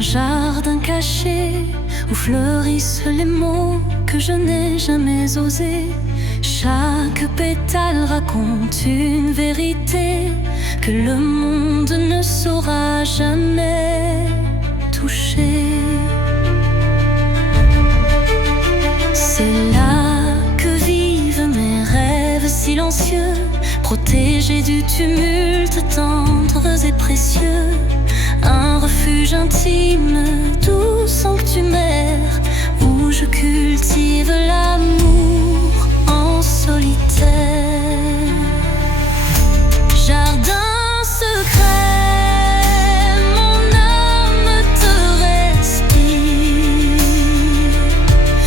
Un jardin caché où fleurissent les mots que je n'ai jamais osés. Chaque pétale raconte une vérité que le monde ne saura jamais toucher. C'est là que vivent mes rêves silencieux, protégés du tumulte, tendres et précieux. Un refuge intime, doux sanctuaire, où je cultive l'amour en solitaire. Jardin secret, mon âme te respire.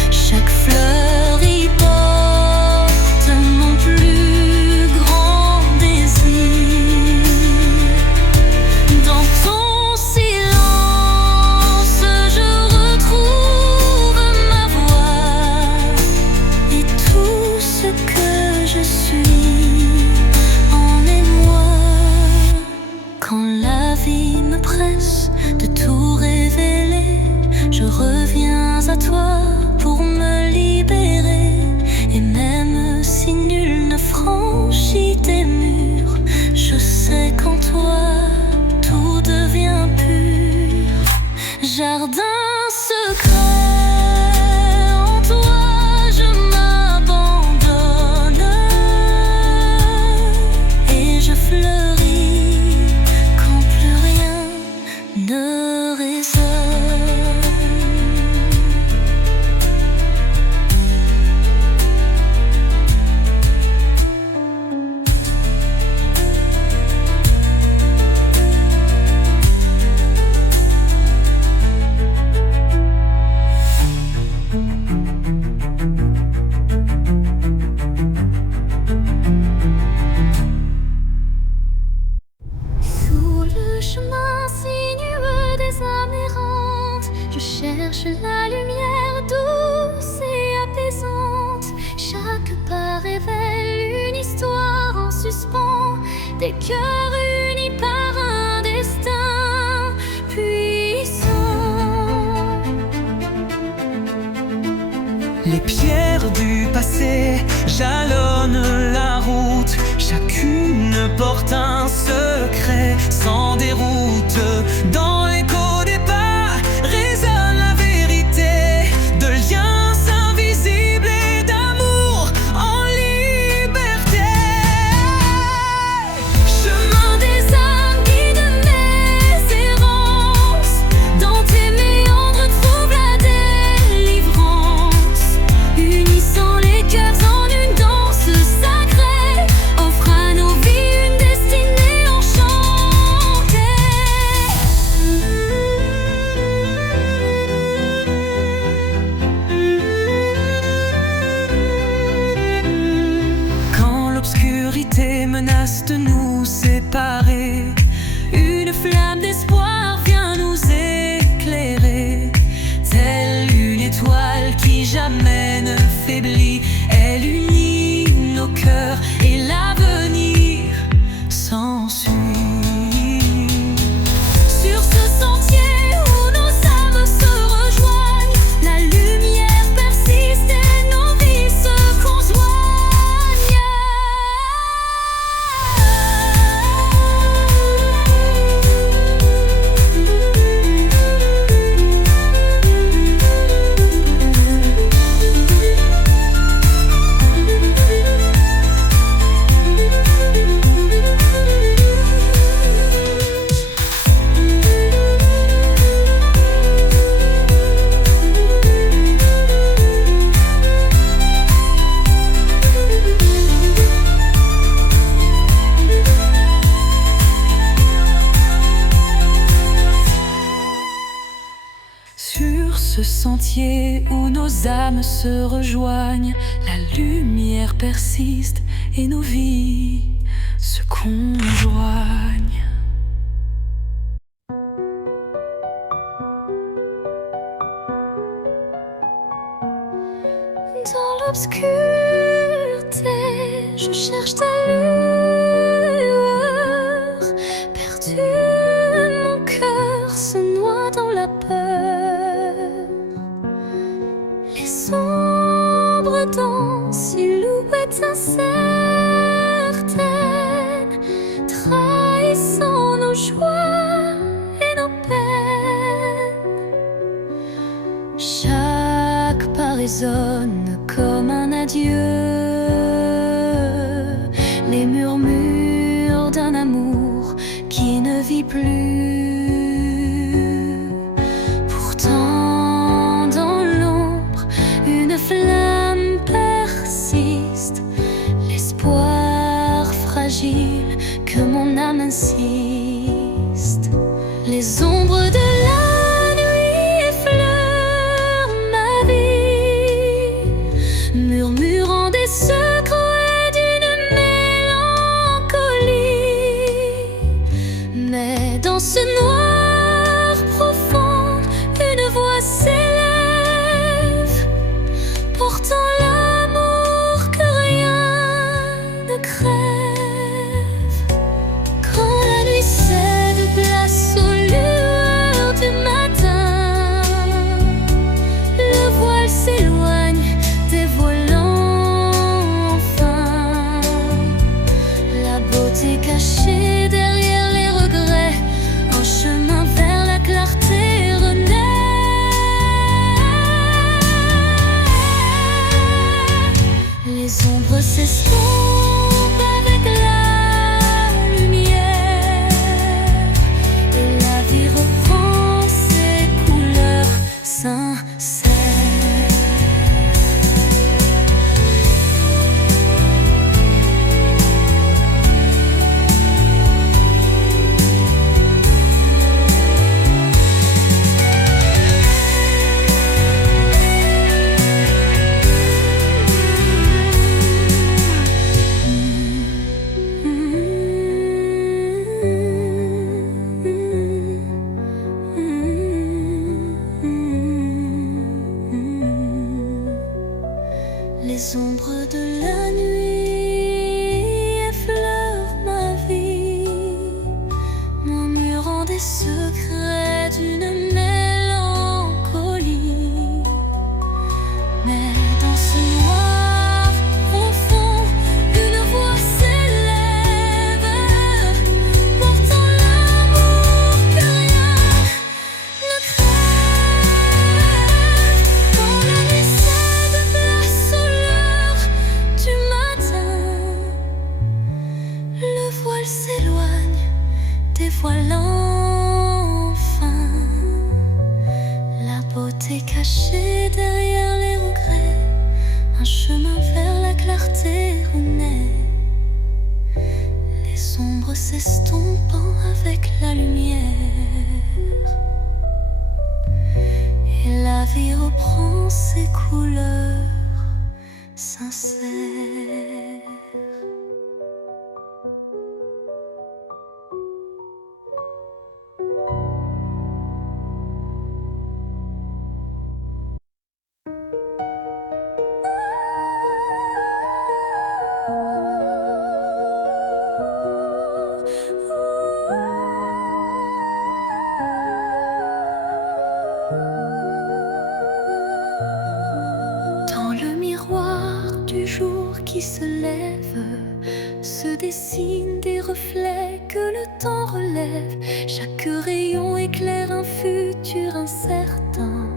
Chaque fleur y porte mon plus grand désir. Dans ton silence, je retrouve ma voix et tout ce que je suis en émoi. Quand la vie me presse de tout révéler, je reviens à toi pour me libérer. Et même si nul ne franchit tes murs, je sais qu'en toi tout devient pur. Jardin secret, en toi je m'abandonne et je fleuris quand plus rien ne résonne. Sous le chemin sinueux des âmes errantes, je cherche la lumière douce et apaisante. Chaque pas révèle une histoire en suspens, des cœurs unis par un destin puissant. Les pierres du passé jalonnent la route, chacune porte un secret sans déroute. Dans l'écho des pas résonne la vérité de liens invisibles et d'amour en liberté. Chemin des âmes, guide mes errances. Dans tes méandres trouve la délivrance. Unissant les cœurs en une danse sacrée, offre à nos vies une destinée enchantée. Quand l'obscurité menace de nous séparer, une flamme d'espoir vient nous éclairer. Telle une étoile qui jamais ne faiblit, elle unit nos cœurs et l'avenir s'ensuit. Sur ce sentier où nos âmes se rejoignent, la lumière persiste et nos vies se conjoignent. Sur ce sentier où nos âmes se rejoignent, la lumière persiste et nos vies se conjoignent. Dans l'obscurité, je cherche ta lueur. Perdu, mon cœur se noie dans la peur. résonne comme un adieu, les murmures d'un amour qui ne vit plus. Pourtant dans l'ombre une flamme persiste, l'espoir fragile que mon âme insiste. Les ombres de la nuit effleurent ma vie, murmurant des secrets d'une mélancolie. Mais dans ce noir profond, une voix s'élève, portant l'amour que rien ne crève. Quand la nuit cède place aux lueurs du matin, le voile s'éloigne, dévoilant enfin la beauté cachée derrière les regrets. Un chemin vers la clarté renaît. Les ombres s'estompent avec la lumière, et la vie reprend ses couleurs sincères. Les ombres de la nuit effleurent ma vie, murmurant des secrets d'une mélancolie. Mais dans ce noir profond, une voix s'élève, portant l'amour que rien ne crève. Quand la nuit cède place aux lueurs du matin, le voile s'éloigne, dévoilant enfin la beauté cachée derrière les regrets. Un chemin vers la clarté renaît, les ombres s'estompant avec la lumière, et la vie reprend ses couleurs sincères. Dans le miroir du jour qui se lève, se dessinent des reflets que le temps relève. Chaque rayon éclaire un futur incertain,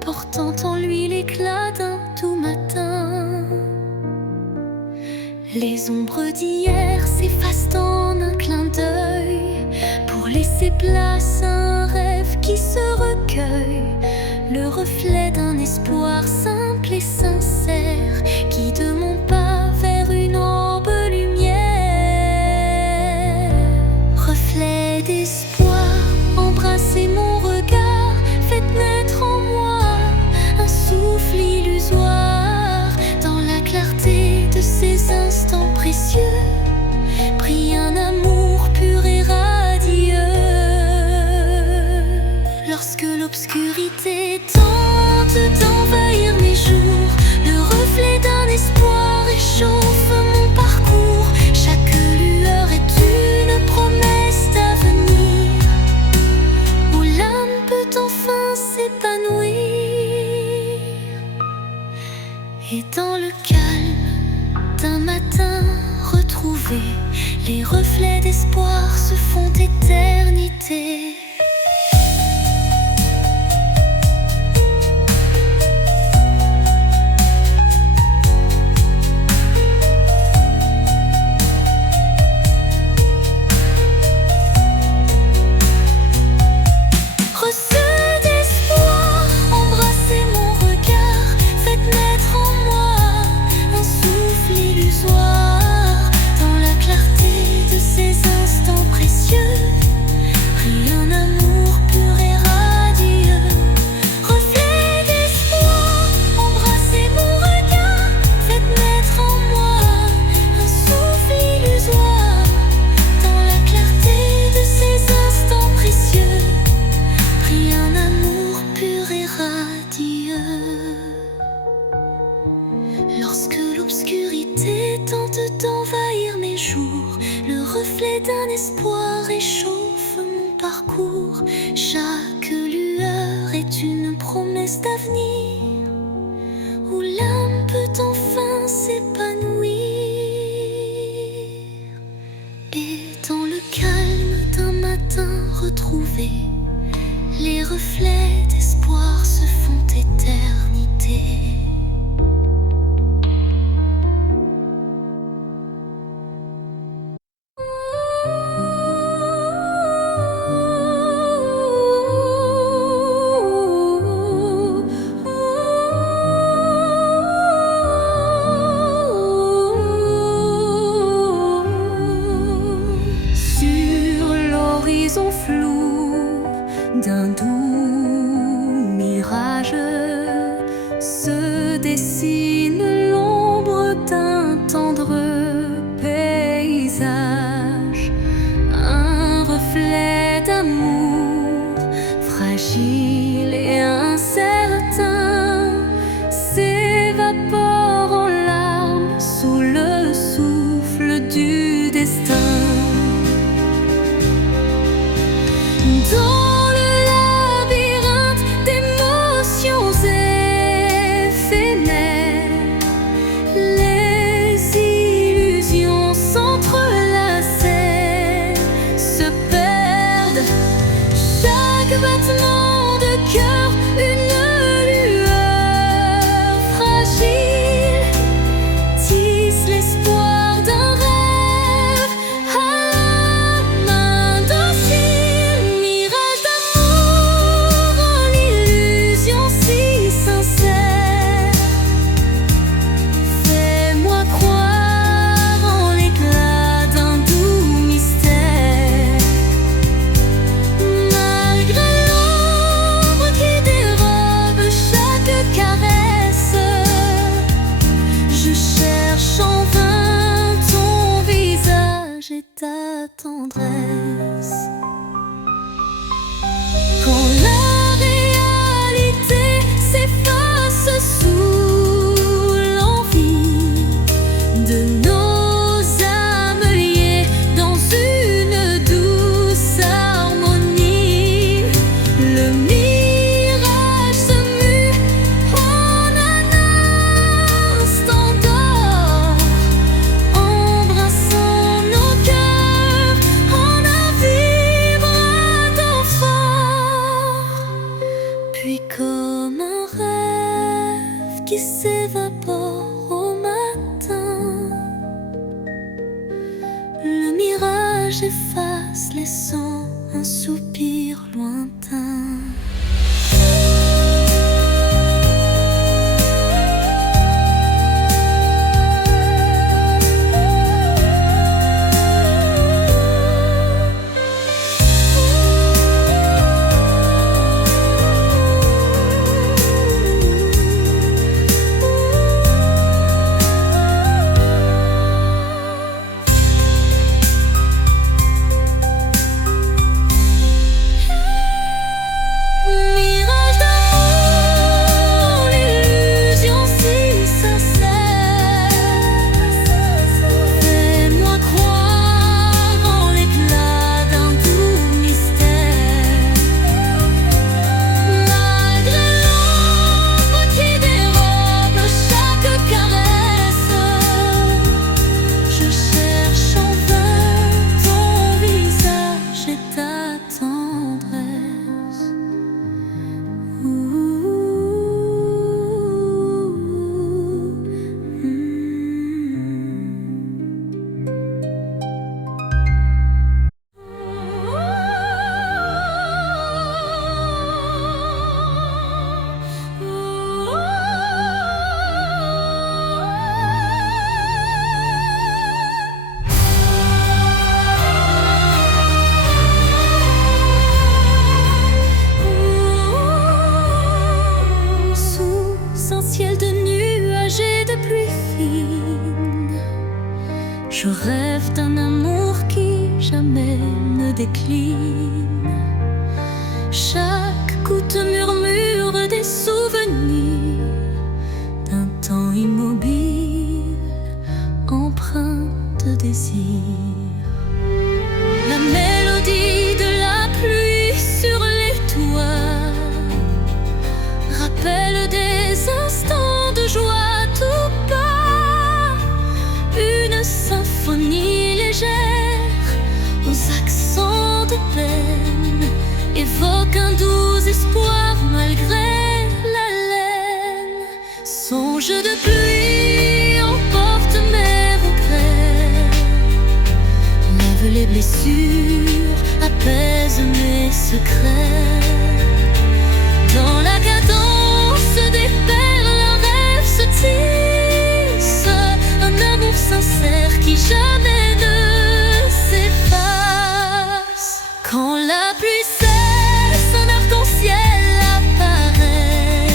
portant en lui l'éclat d'un tout matin. Les ombres d'hier s'effacent en un clin d'œil, pour laisser place à un rêve qui se recueille. Le reflet d'un espoir simple et sincère, qui de mon pas vers une aube lumière. Reflet d'espoir, embrassez mon regard, faites naître en moi un souffle illusoire. Dans la clarté de ces instants précieux, brille un amour pur et radieux. Lorsque l'obscurité tente d'envahir mes jours, le reflet d'un espoir réchauffe mon parcours. Chaque lueur est une promesse d'avenir, où l'âme peut enfin s'épanouir. Et dans le calme d'un matin retrouvé, les reflets d'espoir se font éternité. reflet d'un espoir réchauffe mon parcours. Chaque lueur est une promesse d'avenir, où l'âme peut enfin s'épanouir. Et dans le calme d'un matin retrouvé, les reflets d'espoir se font éternité. L'horizon flou d'un doux mirage se dessine l'ombre d'un tendre paysage, un reflet d'amour fragile et incertain s'évapore en larmes sous le souffle du destin. Dans le labyrinthe d'émotions éphémères, les illusions s'entrelacent, se perdent. Chaque battement de cœur, une lueur fragile, tisse l'espoir d'un rêve à la main docile. Ta tendresse. Quand la réalité s'efface sous l'envie de nos âmes liées dans une douce harmonie, le mirage se mue en un instant d'or, embrassant nos cœurs. Puis comme un rêve qui s'évapore au matin, le mirage efface, laissant un soupir lointain. Je rêve d'un amour qui jamais ne décline. Chaque goutte murmure des souvenirs d'un temps immobile, empreint de désir. de peine évoque un doux espoir malgré la laine. Songe de pluie emporte mes regrets, lave les blessures, apaise mes secrets. Dans la cadence des perles, un rêve se tisse, un amour sincère qui jamais ne s'efface. Quand la pluie cesse, un arc-en-ciel apparaît,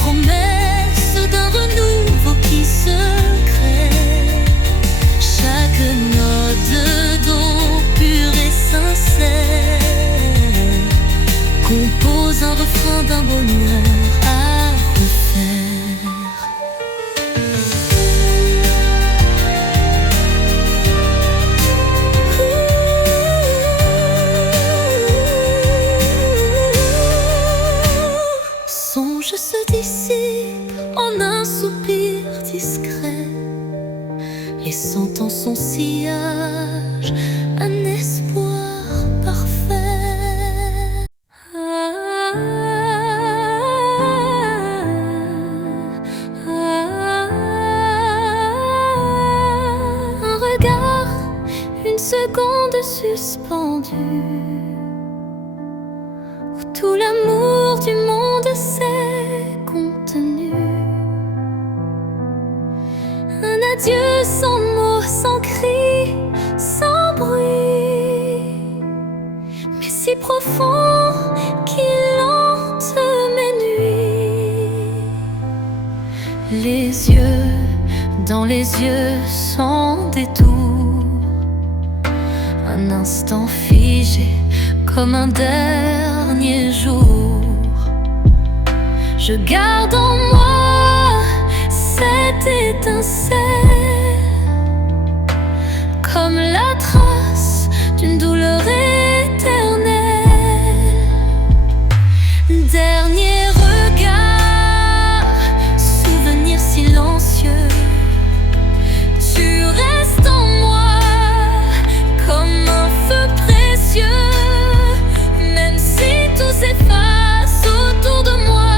promesse d'un renouveau qui se crée. Chaque note d'eau pure et sincère compose un refrain d'un bonheur à refaire. Songe se dissipe en un soupir discret, laissant en son sillage un espoir parfait. Un regard, une seconde suspendue, où tout l'amour du monde s'est contenu. Un adieu sans mots, sans cri, sans bruit, mais si profond qu'il hante mes nuits. Les yeux dans les yeux sans détour, un instant figé comme un dernier jour. Je garde en moi cette étincelle, comme la trace d'une douleur éternelle. Dernier regard, souvenir silencieux, tu restes en moi comme un feu précieux. Même si tout s'efface autour de moi,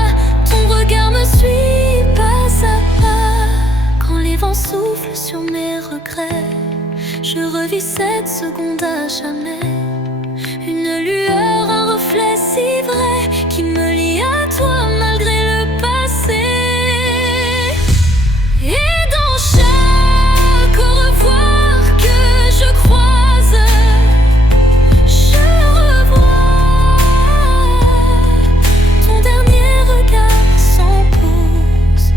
ton regard me suit pas à pas. Quand les vents soufflent sur mes regrets, je revis cette seconde à jamais. Une lueur, un reflet si vrai qui me lie à toi malgré le passé. Et dans chaque au revoir que je croise, je revois ton dernier regard sans pause.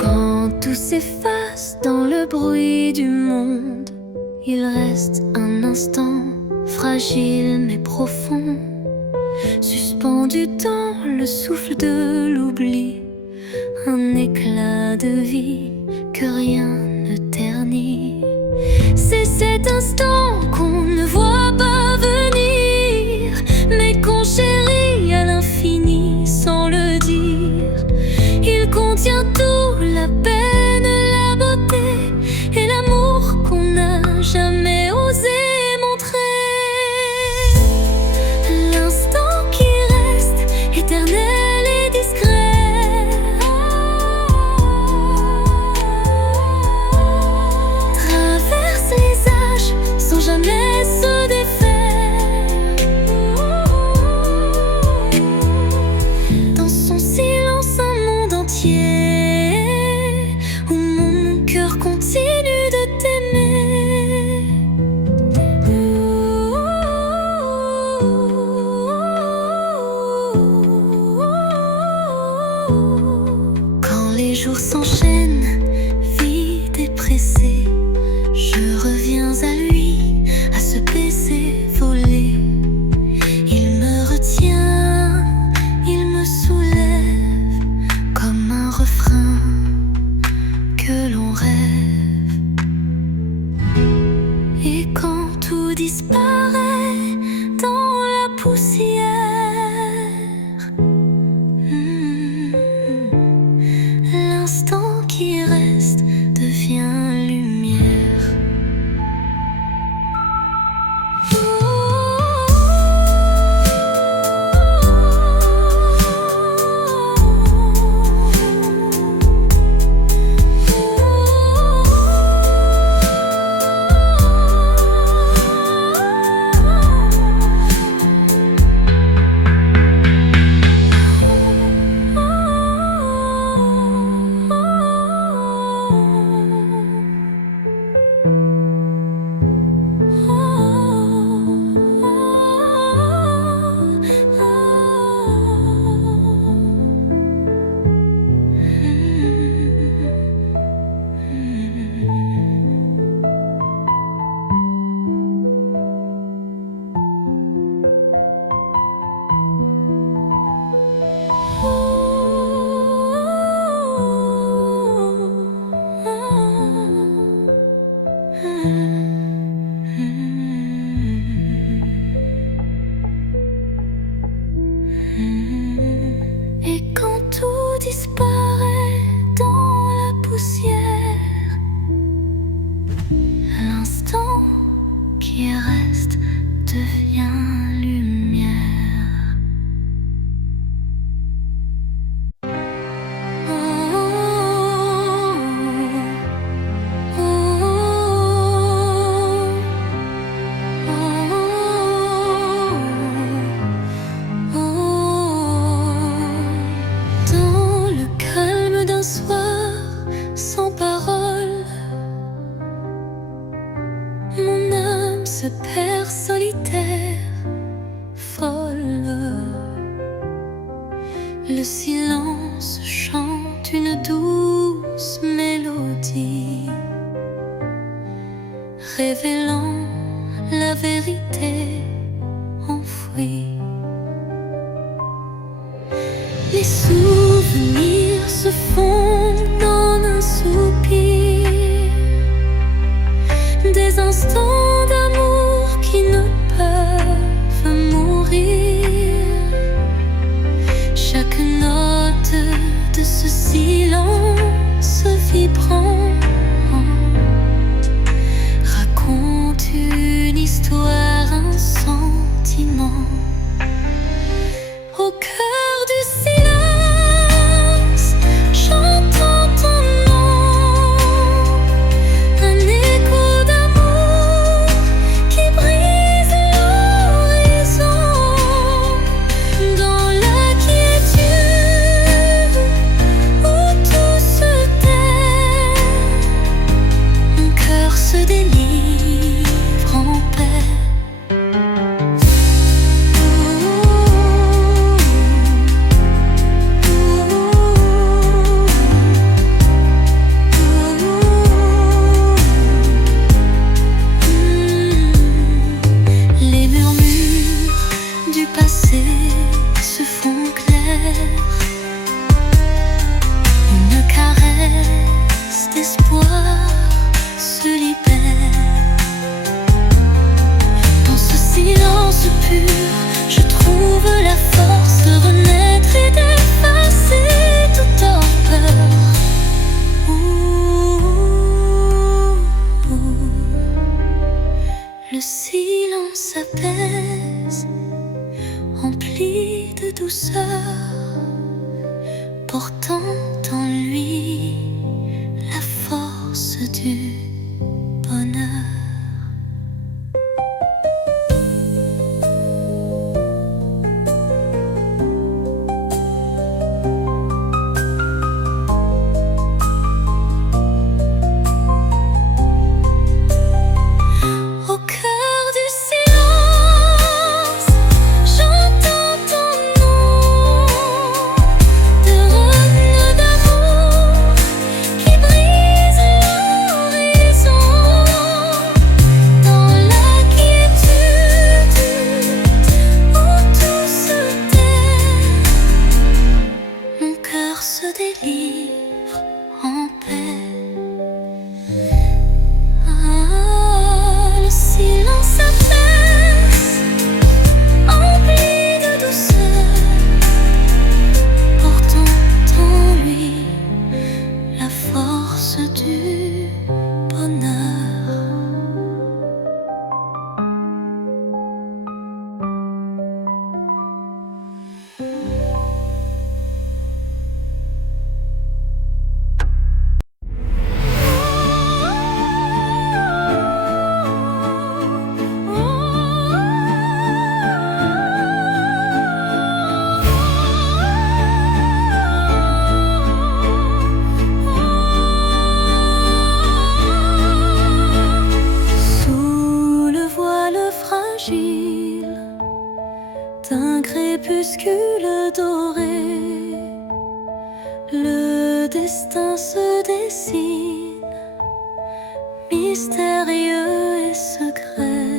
Quand tout s'efface dans le bruit du monde, il reste un instant fragile mais profond, suspendu dans le souffle de l'oubli, un éclat de vie que rien ne ternit. C'est cet instant qu'on ne voit pas venir, mais qu'on chérit à l'infini sans le dire. Il contient tout, la peine, la beauté et l'amour qu'on n'a jamais osé montrer. L'instant qui reste éternel et discret, traverse les âges sans jamais se défaire. Dans son silence, un monde entier où mon cœur continue de t'aimer. jours s'enchaînent, vite et pressés. Je reviens à lui, à ce baiser volé. Il me retient, il me soulève comme un refrain que l'on rêve. Et quand tout disparaît dans la poussière, l'instant qui reste devient lumière. Et quand tout disparaît dans la poussière, l'instant qui reste devient lumière. Sans parole, mon âme se perd solitaire, folle. Le silence chante une douce mélodie, révélant la vérité enfouie. Les souvenirs se fondent en un soupir, des instants d'amour qui ne peuvent mourir. Chaque note de ce silence vibrant raconte une histoire, un sentiment. Au cœur du silence, j'entends ton nom, un écho d'amour qui brise l'horizon. Dans la quiétude où tout se tait, mon cœur se délivre en paix. Se font clairs, une caresse d'espoir se libère. Dans ce silence pur, je trouve la force de renaître et d'effacer toute horreur. Le silence apaise, rempli de douceur, portant en lui la force du bonheur. se délivre en paix. Le silence apaise, empli de douceur, portant en lui la force du bonheur. D'un crépuscule doré, le destin se dessine, mystérieux et secret.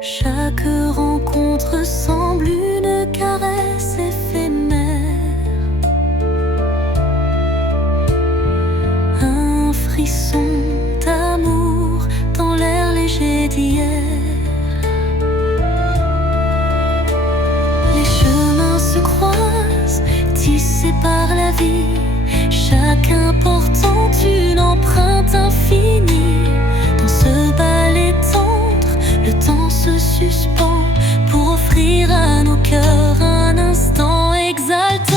Chaque rencontre semble une caresse éphémère, un frisson d'amour dans l'air léger d'hier. Tissés par la vie, chacun portant une empreinte infinie. Dans ce ballet tendre, le temps se suspend pour offrir à nos cœurs un instant exaltant.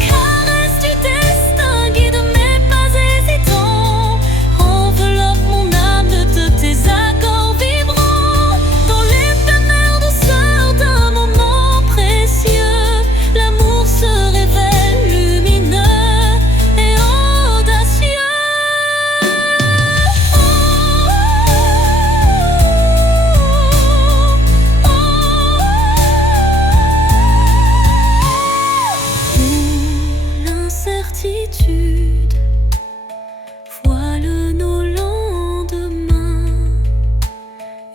Caresse du destin, guide mes pas hésitants, enveloppe mon âme de tes accords vibrants. Dans l'éphémère douceur d'un moment précieux, l'amour se révèle lumineux et audacieux. L'incertitude voile nos lendemains,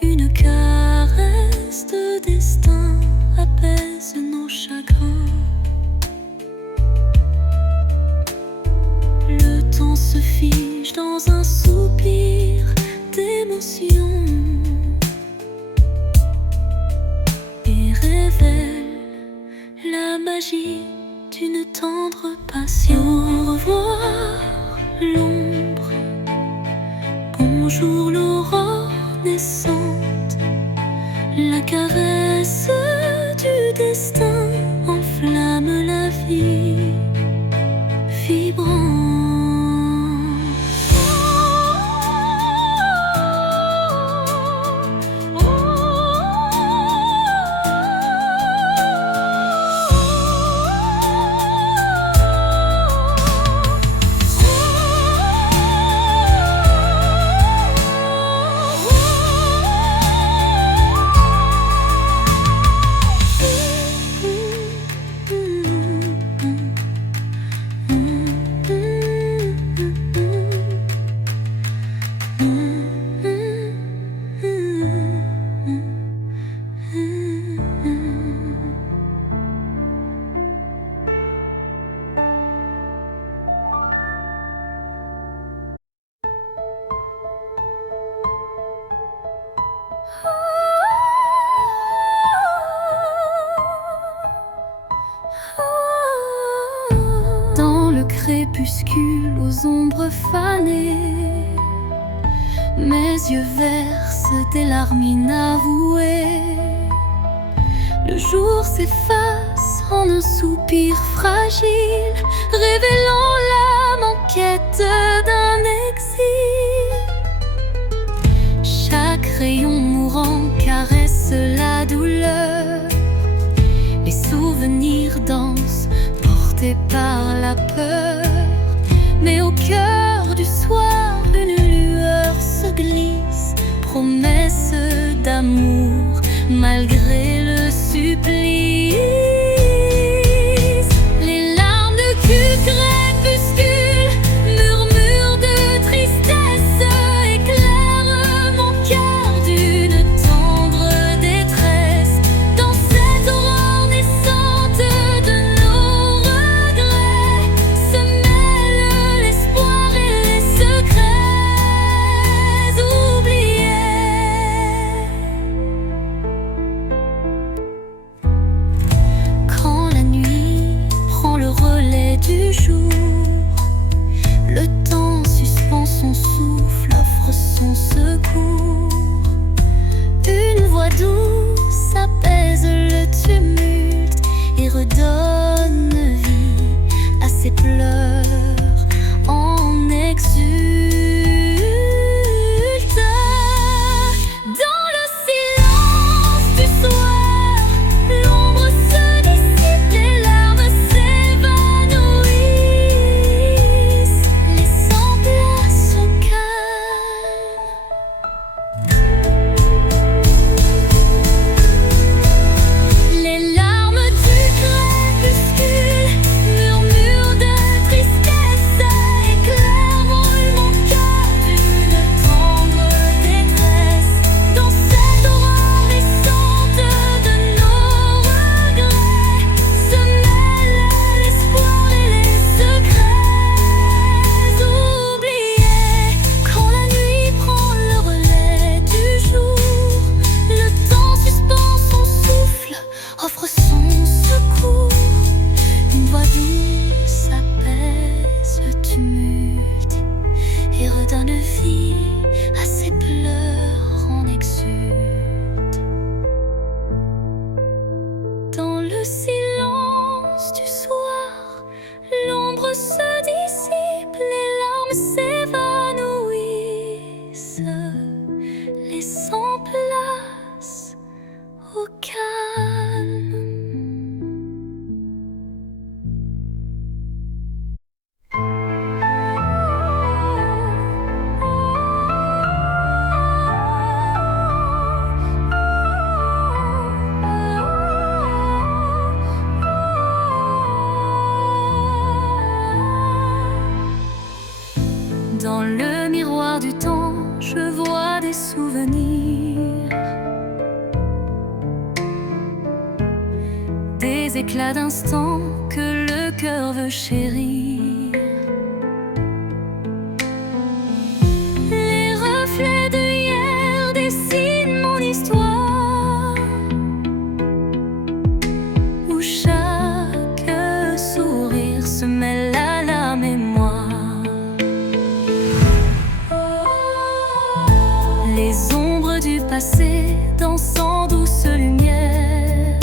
une caresse de destin apaise nos chagrins. Le temps se fige dans un soupir d'émotion et révèle la magie d'une tendre passion. Au revoir l'ombre, bonjour l'aurore naissante. La caresse du destin enflamme la vie vibrante. Dans le crépuscule aux ombres fanées, mes yeux versent des larmes inavouées. Le jour s'efface en un soupir fragile, révélant l'âme en quête d'un exil. Chaque rayon mourant caresse la douleur, les souvenirs dansent portés par la peur. Mais au cœur du soir, une lueur se glisse, promesse d'amour malgré le supplice. Les larmes de crépuscule, murmures de tristesse, éclairent mon cœur d'une tendre détresse. Dans cette aurore naissante, jour. Le temps suspend son souffle, offre son secours. Une voix douce apaise le tumulte et redonne vie à ses pleurs en exulte. Dans le silence du soir, l'ombre se dissipe, les larmes s'évanouissent, laissant place au calme. Les larmes du crépuscule, murmures de tristesse, éclairent mon cœur d'une tendre détresse. Dans cette aurore récente de nos regrets se mêlent l'espoir et les secrets oubliés. Quand la nuit prend le relais du jour, le temps suspend son souffle, offre son secours. Une voix douce apaise le tumulte et redonne vie à ses pleurs en exulte. Dans le silence du soir, l'ombre se dissipe, les larmes s'évanouissent, laissant place au calme. Dans le miroir du temps, je vois des souvenirs, des éclats d'instants que le cœur veut chérir. Les reflets de hier dessinent mon histoire, où chaque sourire se mêle à la mémoire. Les ombres du passé dansant douce lumière,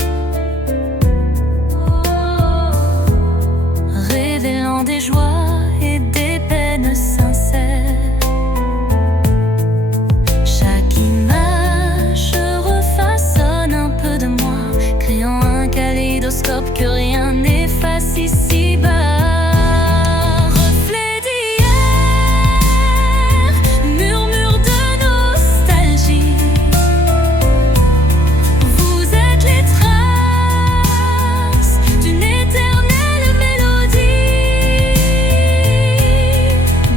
révélant des joies et des peines sincères. Chaque image refaçonne un peu de moi, créant un kaléidoscope que rien n'efface ici-bas. Reflet d'hier, murmure de nostalgie, vous êtes les traces d'une éternelle mélodie.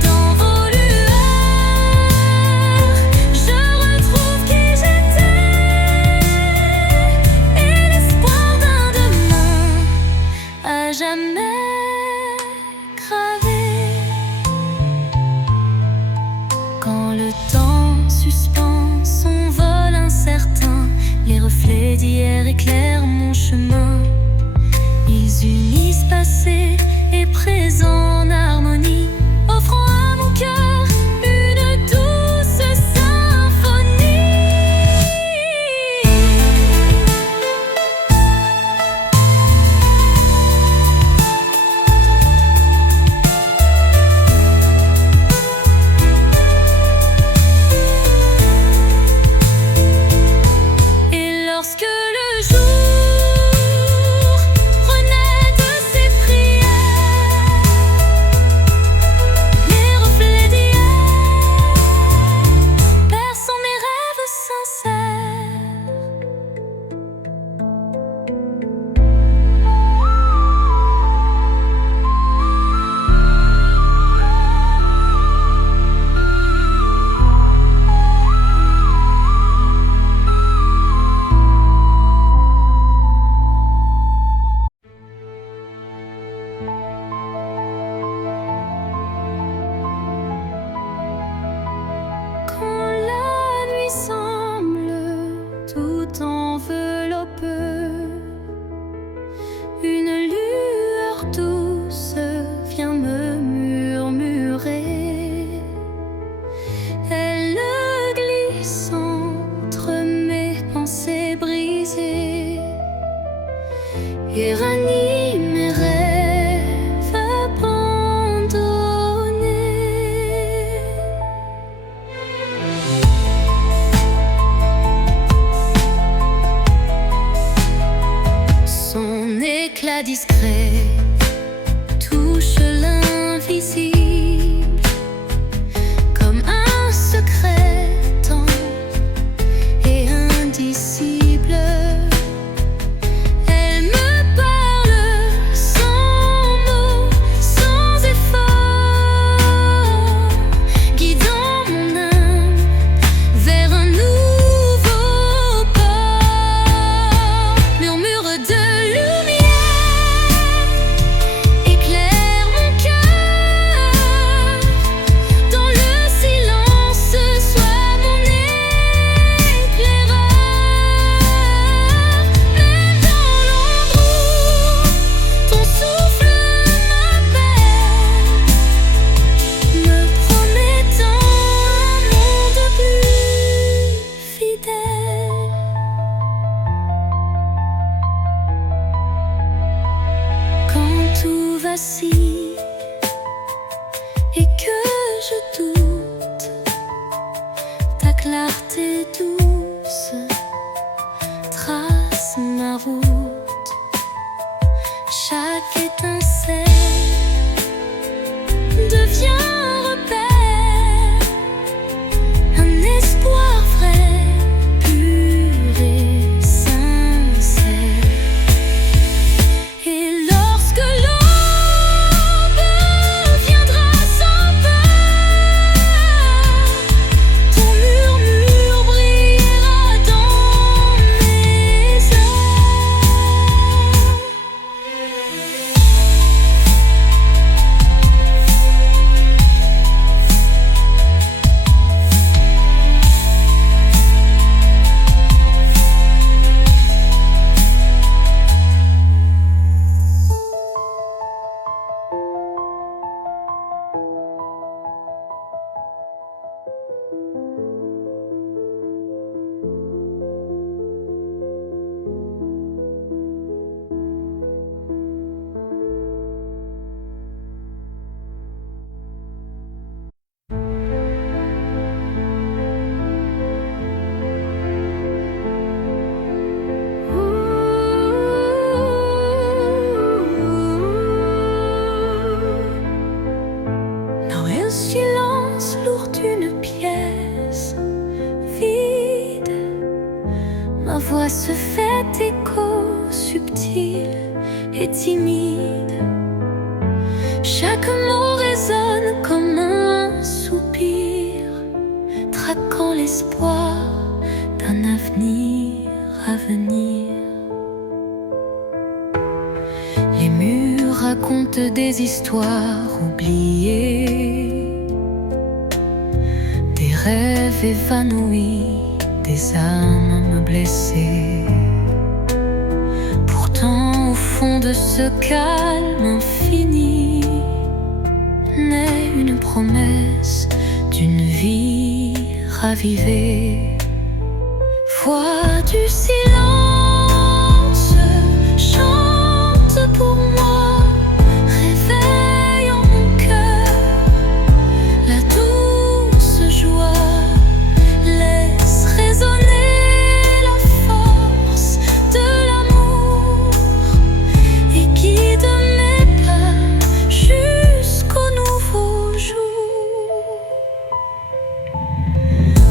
Dans vos lueurs, je retrouve qui j'étais et l'espoir d'un demain à jamais gravé. Quand le temps suspend son vol incertain, les reflets d'hier éclairent mon chemin. Ils unissent passé et présent en harmonie, offrant à mon cœur une douce symphonie. Et lorsque le jour renaît de ses prières, et ranime mes rêves abandonnés. Son éclat discret touche l'invisible comme un secret tendre et indicible. Elle me parle sans mots, sans effort, guidant mon âme vers un nouveau port. Murmure de lumière éclaire mon cœur. Dans le silence, sois mon éclaireur. Même dans l'ombre où ton souffle m'appelle, me promettant un monde plus fidèle. Quand tout vacille et que je doute, ta clarté douce trace ma route. Chaque étincelle devient un repère, un espoir vrai, pur et sincère. Et lorsque l'aube viendra sans peur, ton murmure brillera dans mes heures. Dans un silence lourd d'une pièce vide, ma voix se fait écho subtil et timide. Chaque mot résonne comme un soupir, traquant l'espoir d'un avenir à venir. Les murs racontent des histoires oubliées, des rêves évanouis, des âmes blessées. Pourtant, au fond de ce calme infini, naît une promesse d'une vie ravivée. Voix du silence, chante pour moi, réveille en mon cœur la douce joie, laisse résonner la force de l'amour et guide mes pas jusqu'au nouveau jour.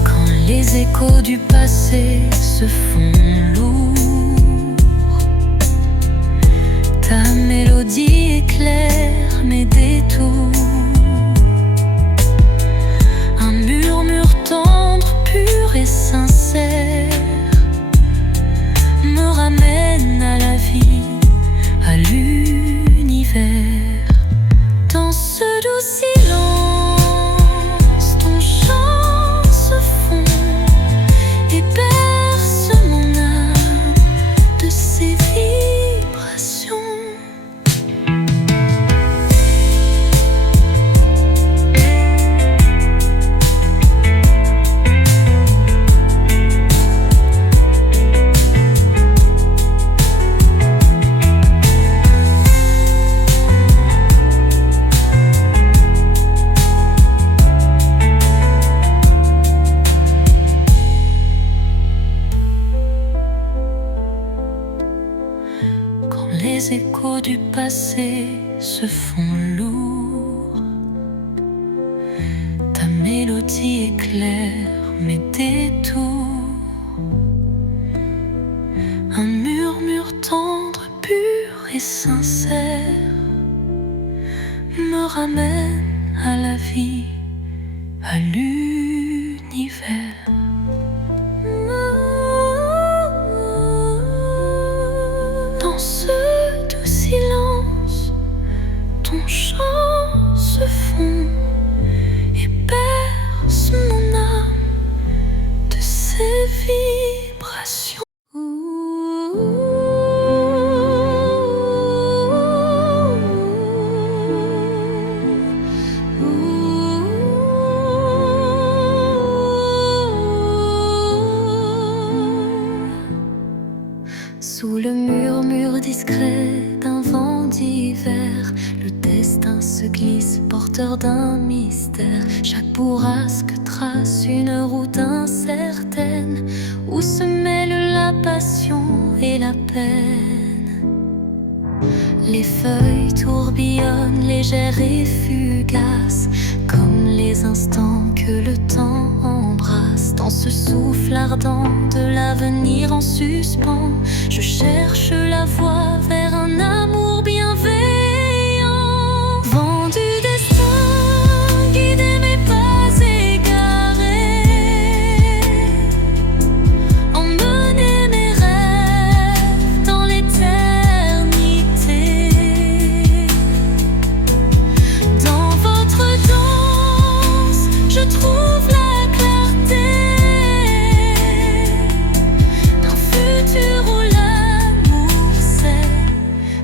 Quand les échos du passé se font lourds, ta mélodie éclaire mes détours. Un murmure tendre, pur et sincère me ramène à la vie, à l'univers. Dans ce doux silence, ton chant se fond et berce mon âme de ses vibrations. échos du passé se font lourds. Ta mélodie éclaire mes détours. Un murmure tendre, pur et sincère me ramène à la vie, à l'univers. Dans ce doux silence, ton chant se fond et berce mon âme de ses vibrations. Sous le murmure discret d'un vent d'hiver, le destin se glisse, porteur d'un mystère. Chaque bourrasque trace une route incertaine, où se mêlent la passion et la peine. Les feuilles tourbillonnent, légères et fugaces, comme les instants que le temps embrasse. Dans ce souffle ardent de l'avenir en suspens, je cherche la voie vers un amour bienveillant. Vent du destin, guidez mes pas égarés, emmenez mes rêves dans l'éternité. Dans votre danse, je trouve la clarté d'un futur où l'amour sait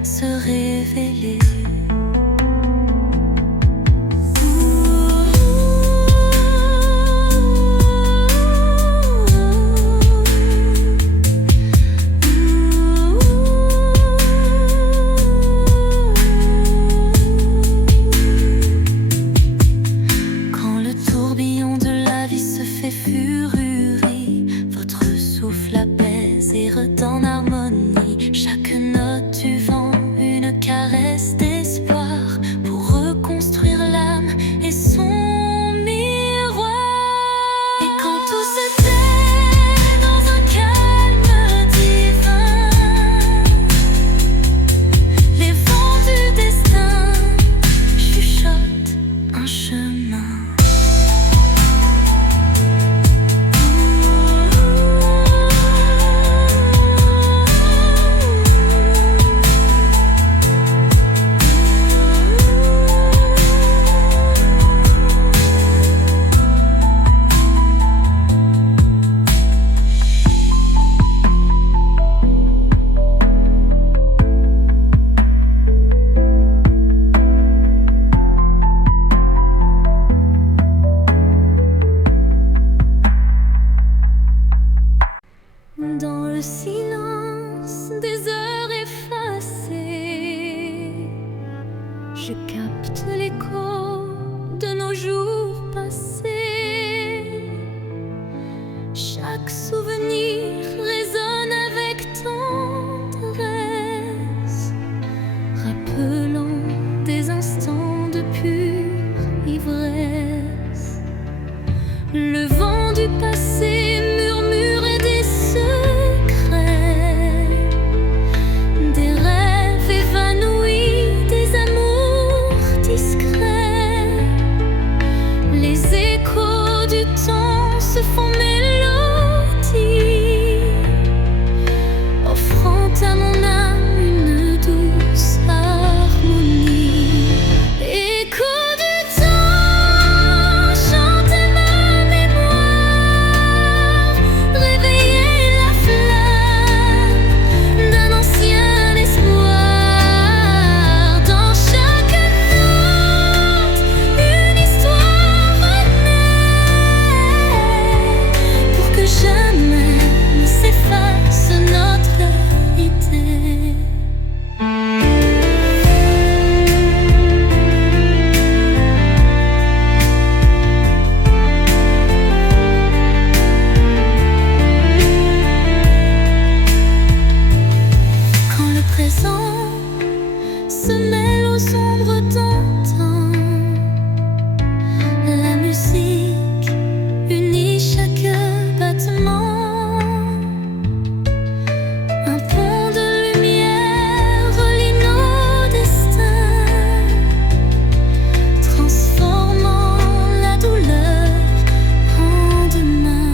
se révéler. Quand le tourbillon de la vie se fait furie, votre souffle apaise et redonne harmonie. Chaque note du vent, une caresse se mêle aux ombres d'antan. La musique unit chaque battement. Un pont de lumière relie nos destins, transformant la douleur en demain.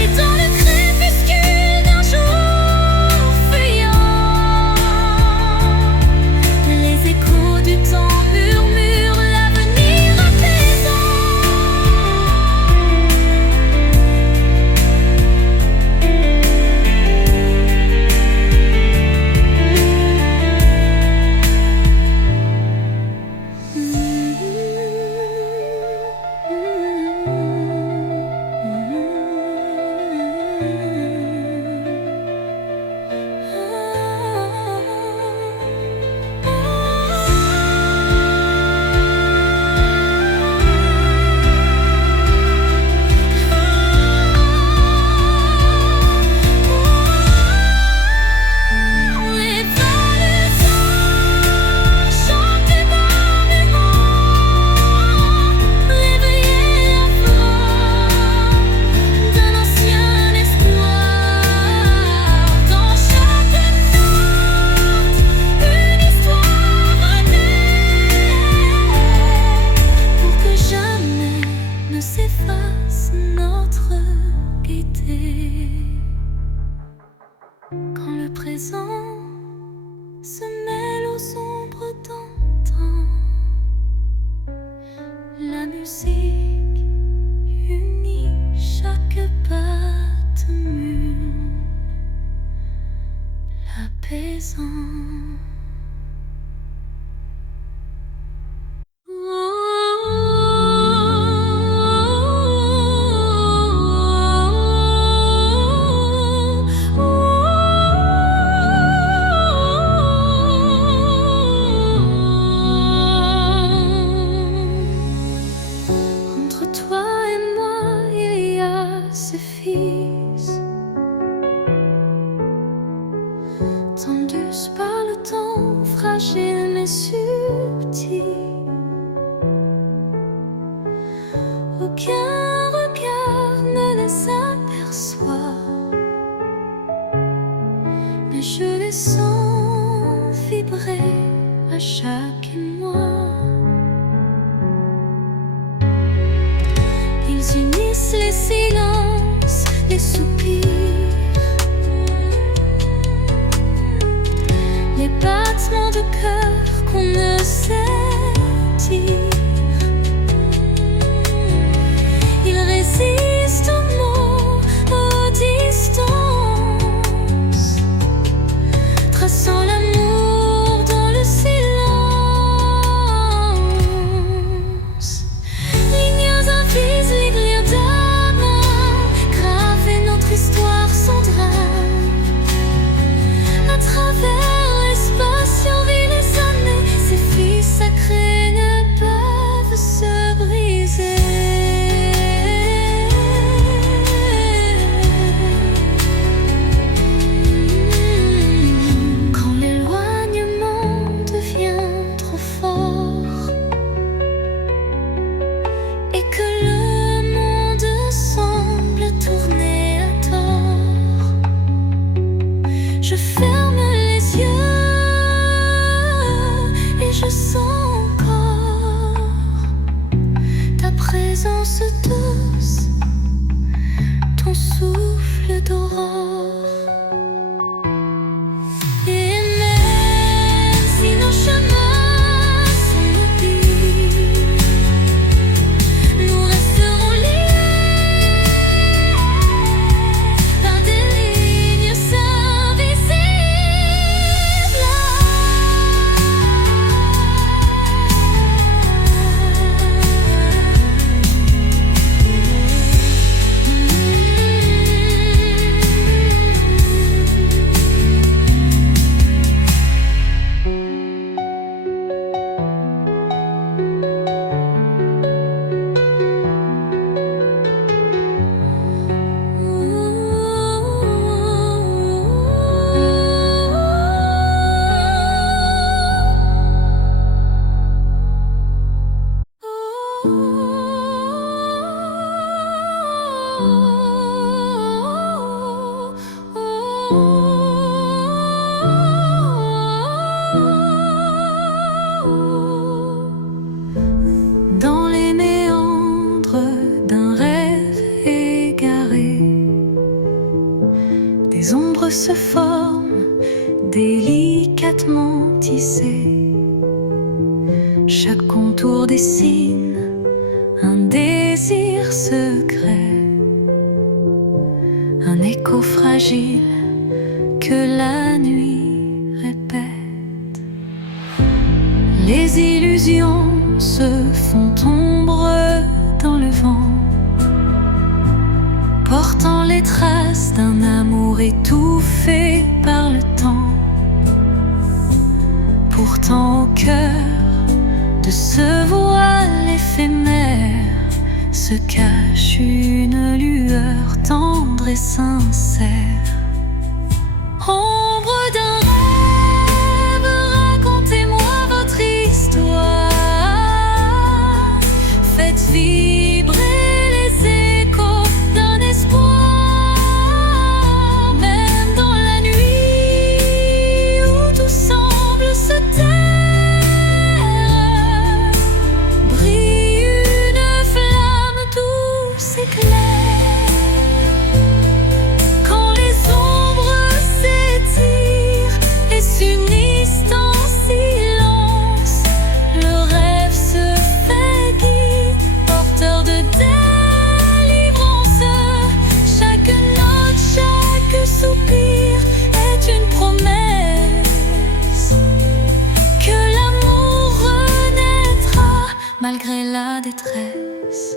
Et dans le crépuscule d'un jour fuyant, les échos du temps murmurent l'avenir apaisant. Notre gaieté, quand le présent se mêle aux ombres d'antan, la musique unit chaque battement, l'apaisant. Entre toi et moi, il y a ce fils, tendus par le temps, fragile mais subtil. Aucun regard ne les aperçoit, mais je les sens vibrer à chaque émoi. Ils unissent les silences, les soupirs, les battements de cœur qu'on ne sait dire. Ils résistent aux mots, aux distances, traçant l'amour dans le silence. Lignes invisibles, lignes d'amour, se forme, délicatement tissé. Chaque contour dessine un désir secret, un écho fragile que la nuit répète. Les illusions se font ombre dans le vent, portant les traces d'un amour étouffé par le temps. Pourtant au cœur de ce voile éphémère se cache une lueur tendre et sincère. Ombre d'un rêve, racontez-moi votre histoire. Faites vibrer les échos d'un espoir. Même dans la nuit où tout semble se taire, brille une flamme douce et claire. S'unissent en silence, le rêve se fait guide, porteur de délivrance. Chaque note, chaque soupir est une promesse que l'amour renaîtra malgré la détresse.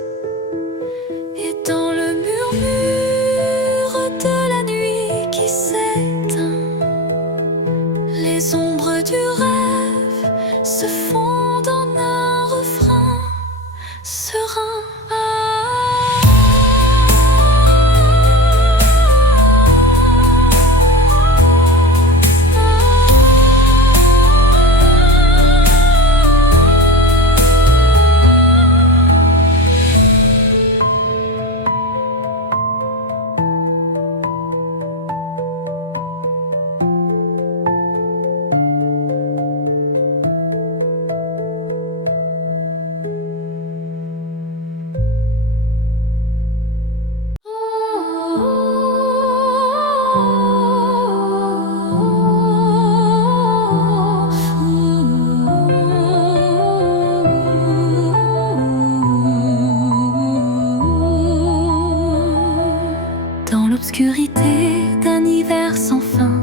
Et dans le murmure de la nuit qui s'éteint, les ombres du rêve se fondent en un refrain serein. Dans l'obscurité d'un hiver sans fin,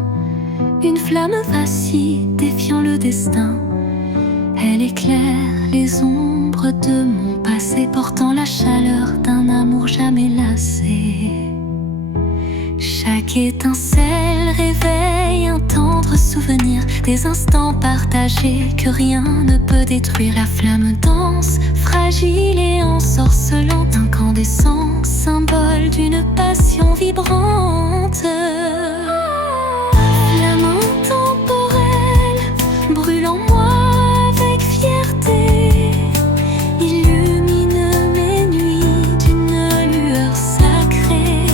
une flamme vacille défiant le destin. Elle éclaire les ombres de mon passé, portant la chaleur d'un amour jamais lassé. Chaque étincelle réveille un tendre souvenir, des instants partagés que rien ne peut détruire. La flamme danse, fragile et ensorcelante, incandescent, symbole d'une passion vibrante. Flamme intemporelle, brûle en moi avec fierté, illumine mes nuits d'une lueur sacrée.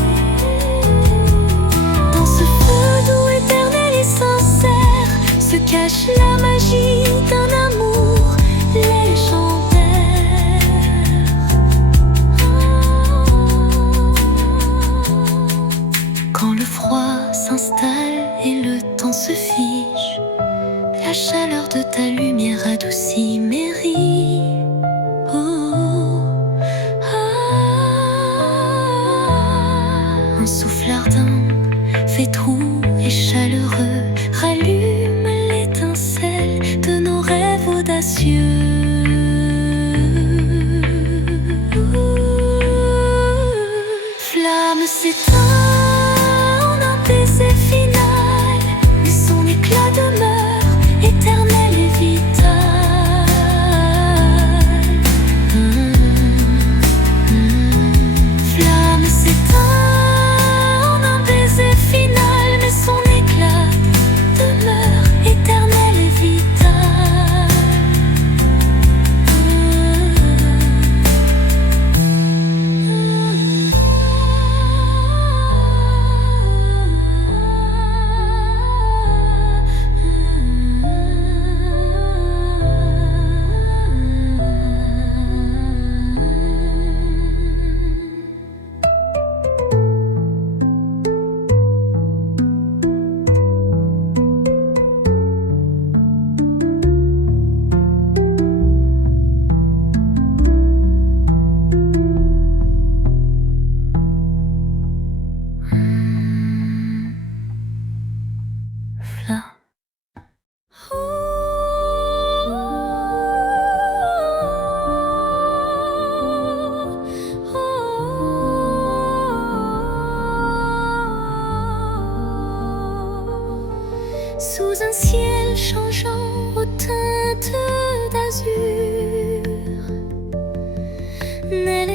Dans ce feu doux, éternel et sincère se cache la magie d'un amour légendaire. Quand le froid s'installe et le temps se fige, la chaleur de ta lumière adoucit mes rides. Un souffle ardent, fétroux et chaleureux, rallume l'étincelle de nos rêves audacieux. Flamme s'éteint en un baiser final, mais son éclat demeure éternel et vital. Flamme s'éteint en un baiser final, mais son éclat demeure éternel et vital.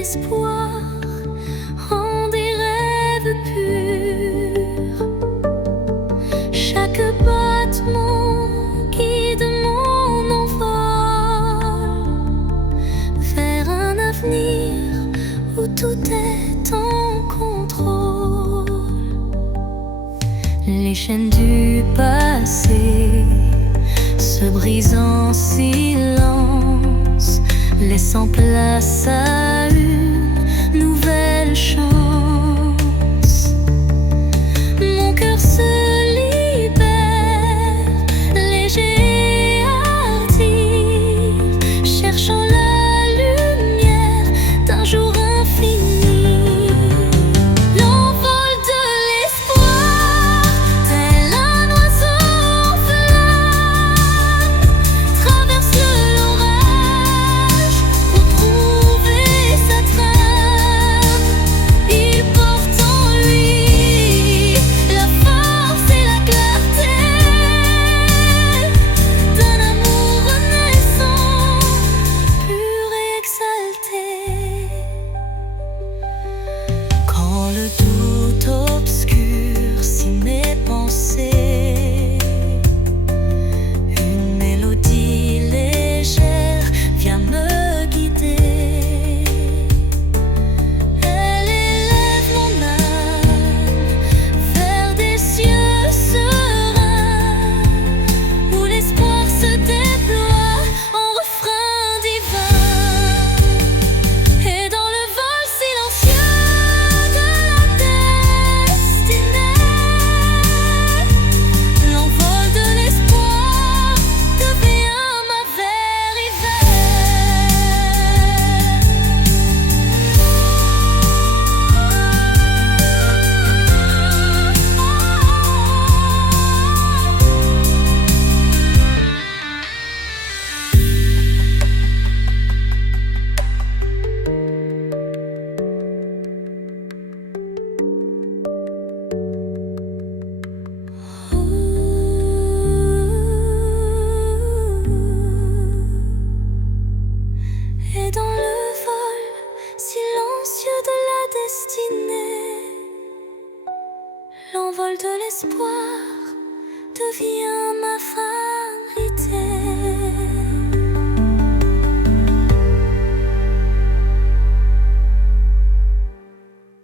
l'espoir en des rêves purs. Chaque battement guide mon envol vers un avenir où tout est en contrôle. Les chaînes du passé se brisent en silence, laissant place à une nouvelle chance. Mon cœur se libère, léger et hardi, cherchant la lumière d'un jour infini. L'envol de l'espoir, tel un oiseau en flamme, traverse l'orage pour trouver sa trame. Il porte en lui la force et la clarté d'un amour renaissant, pur et exalté. Quand le doute obscurcit mes pensées, une mélodie légère vient me guider. Elle élève mon âme vers des cieux sereins, où l'espoir se déploie en refrain divin. Et dans le vol silencieux de la destinée, l'envol de l'espoir devient ma vérité. Et dans le vol silencieux de la destinée, l'envol de l'espoir devient